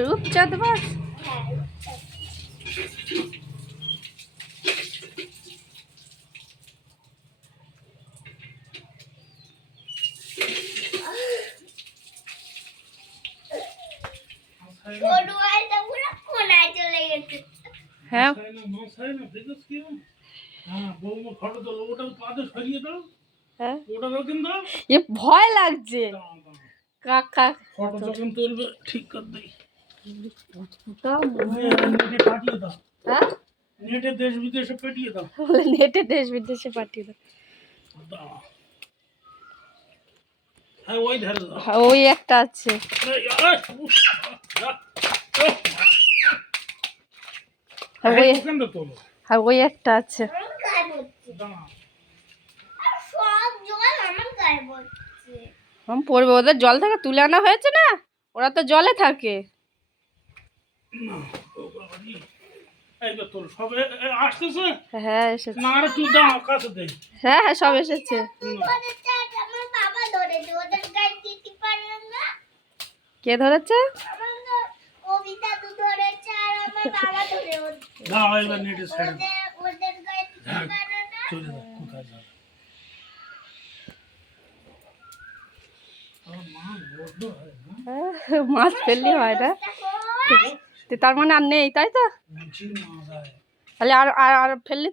রূপচাঁদ মাছ? হ্যাঁ, রূপচাঁদ। ছোট আইটা পুরো কোনায় চলে গেছে। হ্যাঁ হ্যাঁ, এ ভয় লাগছে কাকা। ঠিক করে দেই। হ্যাঁ, নেটে দেশ বিদেশে পেটিয়ে দাও। বলে নেটে দেশ বিদেশে পাঠিয়ে দাও। দাও। হ্যাঁ ওই ধারে দাও। হ্যাঁ, ওই একটা আছে। হ্যাঁ, ওই ওখানটা তোলো। হ্যাঁ, ওই একটা আছে। আমার গায়ে পড়ছে। দাঁড়া। আর সব জল আমার গায়ে পড়ছে। পড়বে, ওদের জল থেকে তুলে আনা হয়েছে না, ওরা তো জলে থাকে। না, ও বাবারি। এইবার তোর সবে আসতেছে হ্যাঁ এসেছে। না, আর একটু দাও কাছে দে। হ্যাঁ হ্যাঁ, সব এসেছে। ধরেছে আর আমার বাবা ধরেছে, ওদের গায়ে দিতে পারলো না। কে ধরেছে? আমার তো কবিতা তো ধরেছে আর আমার বাবা ধরে দাও এবার নেটে ছেড়ে দাও। ওদের গায়ে দিতে হ্যাঁ, পারলো না। চলে যাও, কোথায় যাবে? আমার মা বড্ড হয় না? হ্যাঁ, মাছ ফেললি হয় না। তার মানে আর নেই, তাই তো? মিছিল মাছ হয়। তাহলে আর আর আর ফেললি